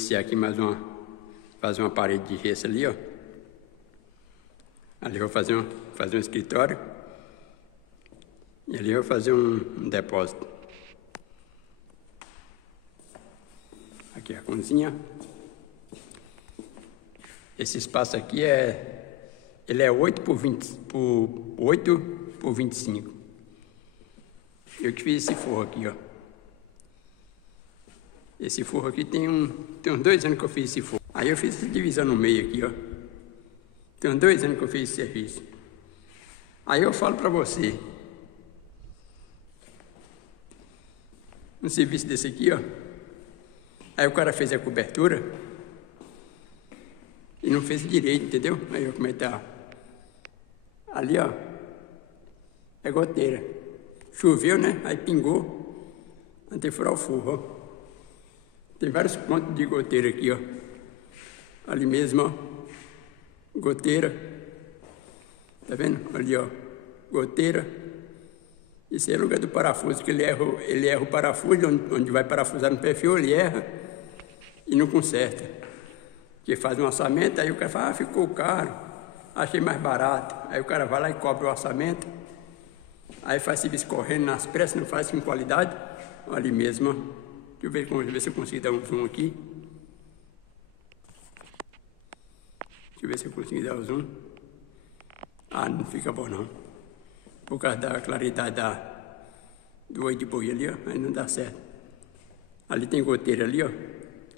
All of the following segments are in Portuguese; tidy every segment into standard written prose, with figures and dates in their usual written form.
iniciar aqui fazer uma parede de gesso ali, ó. Ali eu vou fazer um escritório. E ali eu vou fazer um depósito. Aqui a cozinha. Esse espaço aqui ele é 8 por 25. Eu que fiz esse forro aqui, ó. Esse forro aqui tem uns 2 anos que eu fiz esse forro. Aí eu fiz essa divisão no meio aqui, ó. Tem uns 2 anos que eu fiz esse serviço. Aí eu falo pra você. Um serviço desse aqui, ó. Aí o cara fez a cobertura e não fez direito, entendeu? Aí eu como é que tá? Ali, ó, é goteira. Choveu, né? Aí pingou. Até furar o forro, ó. Tem vários pontos de goteira aqui, ó. Ali mesmo, ó. Goteira. Tá vendo? Ali, ó. Goteira. Esse é o lugar do parafuso, que ele erra o parafuso, onde vai parafusar no perfil, ele erra e não conserta. Porque faz um orçamento, aí o cara fala, ficou caro, achei mais barato. Aí o cara vai lá e cobra o orçamento, aí faz serviço correndo nas pressas, não faz com qualidade. Ali mesmo, ó. Deixa eu ver se eu consigo dar um zoom aqui. Deixa eu ver se eu consigo dar o zoom. Ah, não fica bom não. Por causa da claridade do olho de boi ali, ó, aí não dá certo. Ali tem goteira ali, ó,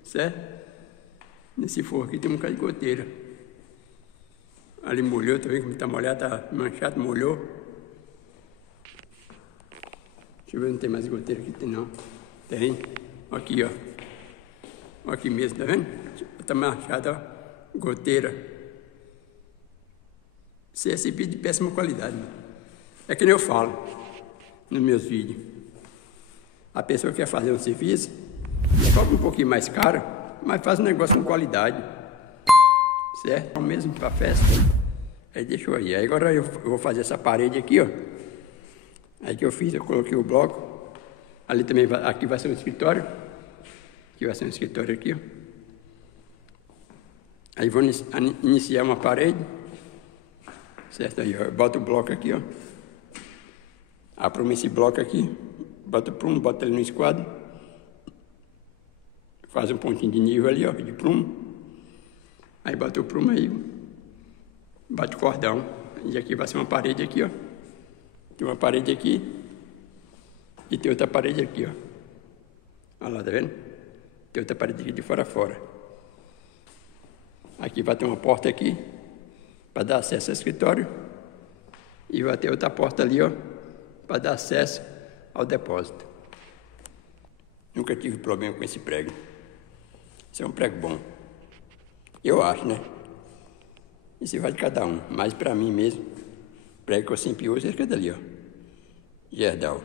certo? Nesse forro aqui tem um bocado de goteira. Ali molhou, tá vendo como tá molhado, tá manchado, molhou. Deixa eu ver se não tem mais goteira aqui, tem não. Tem. Aqui, ó. Aqui mesmo, tá vendo? Tá manchado, ó, goteira. CSP de péssima qualidade, mano. É que nem eu falo nos meus vídeos. A pessoa quer fazer um serviço, cobra um pouquinho mais caro, mas faz um negócio com qualidade. Certo? O mesmo para festa. Aí deixou aí. Aí agora eu vou fazer essa parede aqui, ó. Aí que eu fiz, eu coloquei o bloco. Ali também, aqui vai ser um escritório. Aqui vai ser um escritório aqui, ó. Aí vou iniciar uma parede. Certo? Aí, ó. Eu boto o bloco aqui, ó. Aprumo esse bloco aqui, boto o prumo, boto ele no esquadro, faz um pontinho de nível ali, ó, de prumo, aí boto o prumo aí, bate o cordão, e aqui vai ser uma parede aqui, ó, tem uma parede aqui, e tem outra parede aqui, ó, olha lá, tá vendo? Tem outra parede aqui de fora a fora. Aqui vai ter uma porta aqui, para dar acesso ao escritório, e vai ter outra porta ali, ó, para dar acesso ao depósito. Nunca tive problema com esse prego. Esse é um prego bom. Eu acho, né? Isso vai de cada um. Mas para mim mesmo, o prego que eu sempre uso é esse dali, ó. Gerdau.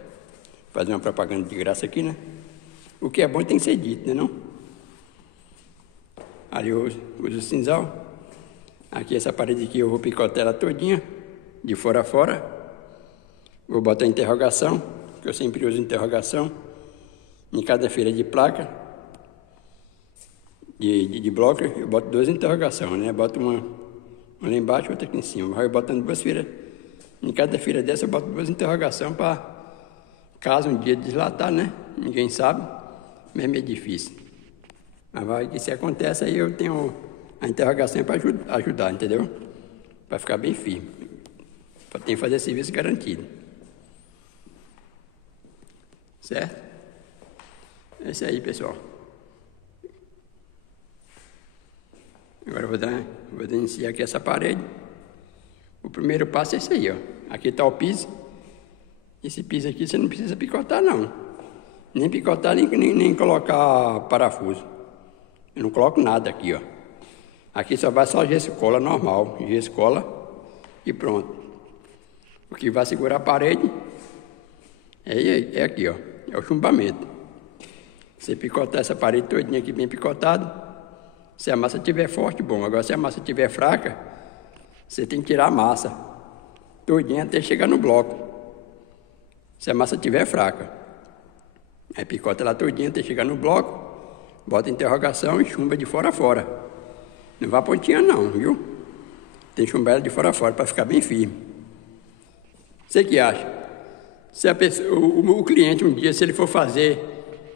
Fazer uma propaganda de graça aqui, né? O que é bom tem que ser dito, né não? Ali eu uso o cinzal. Aqui essa parede aqui eu vou picotar ela todinha, de fora a fora. Vou botar interrogação, que eu sempre uso interrogação, em cada feira de placa, de bloco, eu boto 2 interrogações, né? Boto uma lá embaixo e outra aqui em cima. Vai botando 2 feiras, em cada feira dessa eu boto 2 interrogações para, caso um dia deslatar, né? Ninguém sabe, mas é meio difícil. Mas vai que se acontece, aí eu tenho a interrogação para ajudar, entendeu? Para ficar bem firme. Tem que fazer serviço garantido. Certo? É isso aí, pessoal. Agora eu vou iniciar aqui essa parede. O primeiro passo é esse aí, ó. Aqui está o piso. Esse piso aqui você não precisa picotar, não. Nem picotar, nem colocar parafuso. Eu não coloco nada aqui, ó. Aqui só vai só gesso cola normal. Gesso cola e pronto. O que vai segurar a parede é aqui, ó. É o chumbamento. Você picotar essa parede todinha aqui bem picotada. Se a massa estiver forte, bom. Agora, se a massa estiver fraca, você tem que tirar a massa todinha até chegar no bloco. Se a massa estiver fraca, aí picota ela todinha até chegar no bloco. Bota interrogação e chumba de fora a fora. Não vá pontinha não, viu? Tem que chumbar ela de fora a fora para ficar bem firme. Você que acha? Se a pessoa, o cliente um dia, se ele for fazer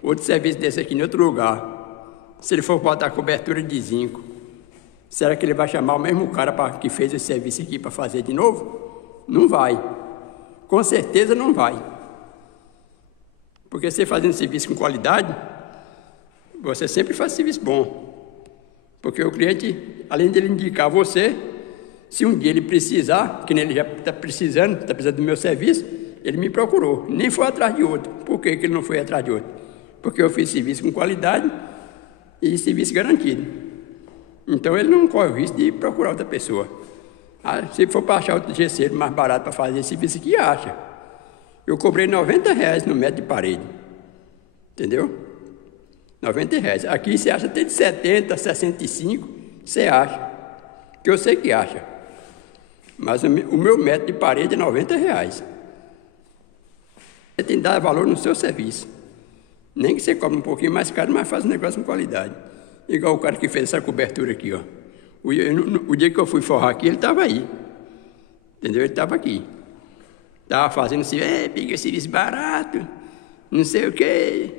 outro serviço desse aqui em outro lugar, se ele for botar cobertura de zinco, será que ele vai chamar o mesmo cara que fez esse serviço aqui para fazer de novo? Não vai. Com certeza não vai. Porque você fazendo serviço com qualidade, você sempre faz serviço bom. Porque o cliente, além de ele indicar você, se um dia ele precisar, que nem ele já está precisando do meu serviço, ele me procurou, nem foi atrás de outro. Por que ele não foi atrás de outro? Porque eu fiz serviço com qualidade e serviço garantido. Então ele não corre o risco de procurar outra pessoa. Se for para achar outro gesseiro mais barato para fazer esse serviço aqui, acha. Eu cobrei R$90 no metro de parede. Entendeu? R$90. Aqui você acha até de 70, 65, você acha. Que eu sei que acha. Mas o meu metro de parede é R$90. Você tem que dar valor no seu serviço. Nem que você cobre um pouquinho mais caro, mas faz um negócio com qualidade. Igual o cara que fez essa cobertura aqui, ó. O dia que eu fui forrar aqui, ele estava aí. Entendeu? Ele estava aqui. Estava fazendo assim, peguei serviço barato, não sei o quê.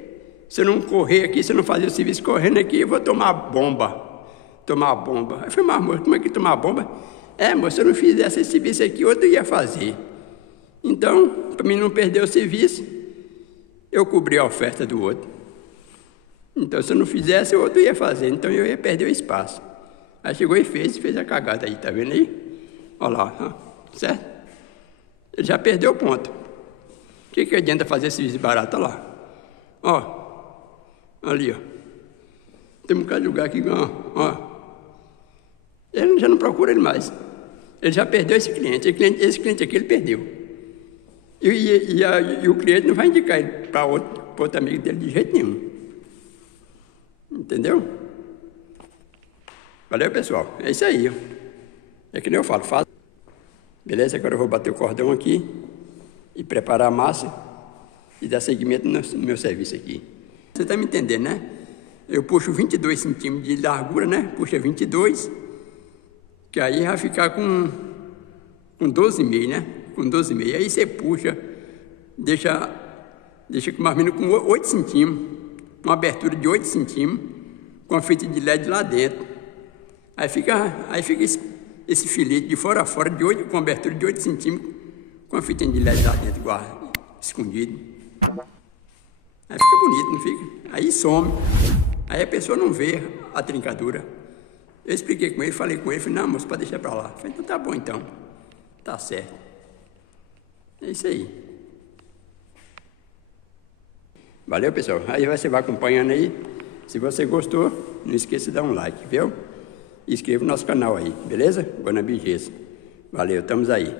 Se eu não correr aqui, se eu não fazer o serviço correndo aqui, eu vou tomar bomba. Tomar bomba. Aí eu falei, mas moço, como é que tomar bomba? Moço, se eu não fizesse esse serviço aqui, outro ia fazer. Então, para mim não perder o serviço, eu cobri a oferta do outro. Então, se eu não fizesse, o outro ia fazer. Então, eu ia perder o espaço. Aí chegou e fez a cagada aí, tá vendo aí? Olha lá, ó, certo? Ele já perdeu o ponto. O que adianta fazer esse serviço barato? Olha lá. Ó, ali, ó. Tem um bocado de lugar aqui, ó. Ele já não procura ele mais. Ele já perdeu esse cliente. Esse cliente aqui ele perdeu. E o cliente não vai indicar ele para outro amigo dele de jeito nenhum. Entendeu? Valeu, pessoal. É isso aí. É que nem eu falo, faz. Beleza? Agora eu vou bater o cordão aqui e preparar a massa e dar seguimento no meu serviço aqui. Você está me entendendo, né? Eu puxo 22 centímetros de largura, né? Puxa 22, que aí vai ficar com 12,5, né? Com 12,5. Aí você puxa, deixa mais ou menos com 8 centímetros, uma abertura de 8 centímetros, com a fita de LED lá dentro. Aí fica esse filete de fora a fora, com abertura de 8 centímetros, com a fita de LED lá dentro, escondido. Aí fica bonito, não fica? Aí some. Aí a pessoa não vê a trincadura. Eu expliquei com ele, falei com ele, falei, não, moço, pode deixar para lá. Falei, então tá bom então. Tá certo. É isso aí. Valeu, pessoal. Aí você vai acompanhando aí. Se você gostou, não esqueça de dar um like, viu? E inscreva no nosso canal aí, beleza? Guanabigês. Valeu, estamos aí.